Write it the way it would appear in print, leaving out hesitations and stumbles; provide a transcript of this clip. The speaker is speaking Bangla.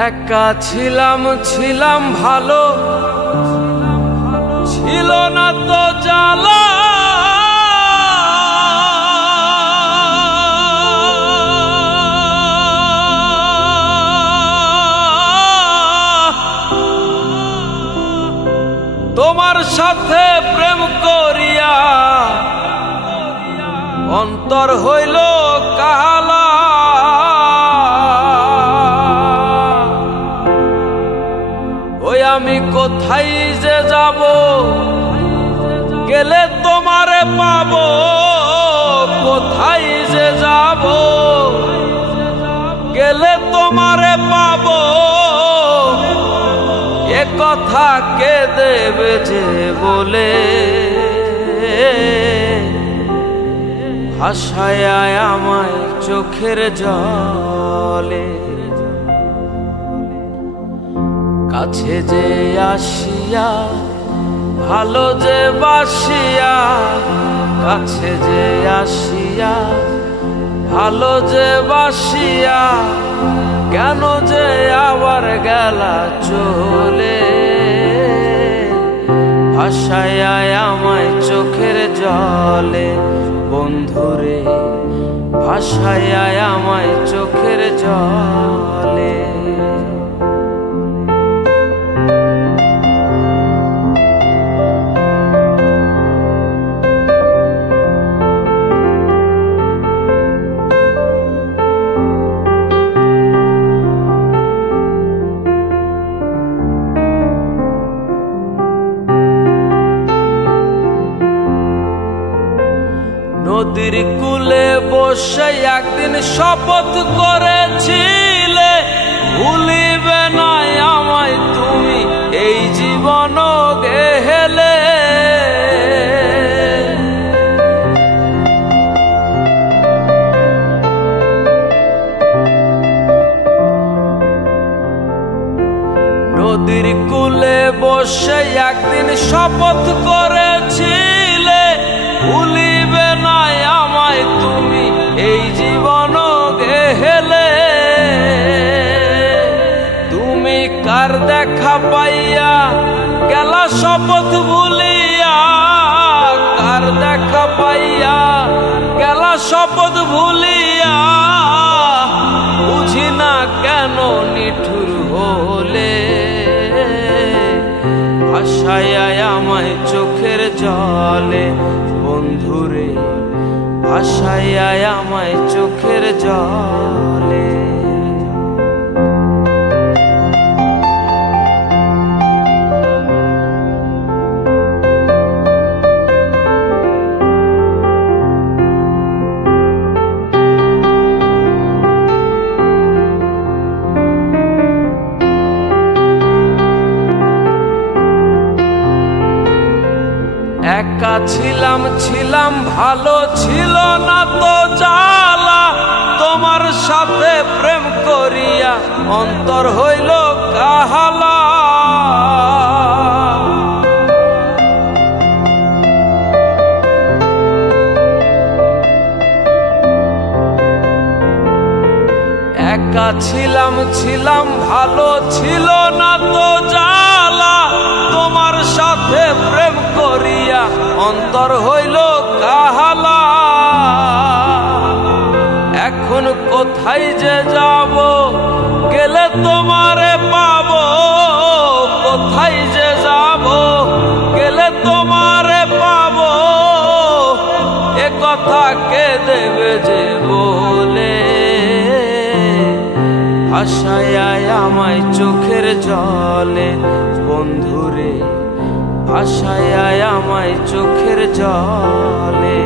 একা ছিলাম ভালো, ছিল না তো জ্বালা। তোমার সাথে প্রেম করিয়া অন্তর হইল কালা। ওই আমি কোথায় যে যাব, গেলে তোমারে পাবো। কোথায় যে যাব, গেলে তোমারে পাবো। এ কথা কে দেবে যে বলে, ভাসায় আমায় চোখের জলে। কাছে যে আসিয়া ভালো যে বাসিয়া, কাছে যে আসিয়া ভালো যে বাসিয়া, কেন যে আবার গেলা চলে। ভাসায় আমায় চোখের জলে বন্ধুরে, ভাসায় আমায় চোখের জলে। নদীর কূলে বসে একদিন শপথ করেছিলে, ভুলিবে না আমায় তুমি এই জীবন গেলে। নদীর কূলে বসে একদিন শপথ করেছিলে, ভুলিবে না আমায় তুমি এই জীবন গেলে। তুমি কার দেখা পাইয়া গেলা শপথ ভুলিয়া, কার দেখা পাইয়া গেলা শপথ ভুলিয়া। বুঝি না কেন নিঠুর হলে, ভাসায় আমায় চোখের জলে বন্ধুরে, ভাসায় আমায় চোখের জলে। একা ছিলাম ভালো, ছিল না তো জ্বালা। তোমার সাথে প্রেম করিয়া অন্তর হইল কাহালা। একা ছিলাম ভালো, ছিল না তো জ্বালা। তোমার সাথে প্রেম করিয়া অন্তর হইল কাহালা। এখন কোথায় যে যাব, গেলে তোমারে পাবো। কোথায় যে যাব, গেলে তোমারে পাবো। এ কথা কে দেবে যে বলে, ভাসায় আমায় চোখের জলে বন্ধুরে, ভাসায় আমায় চোখের জলে।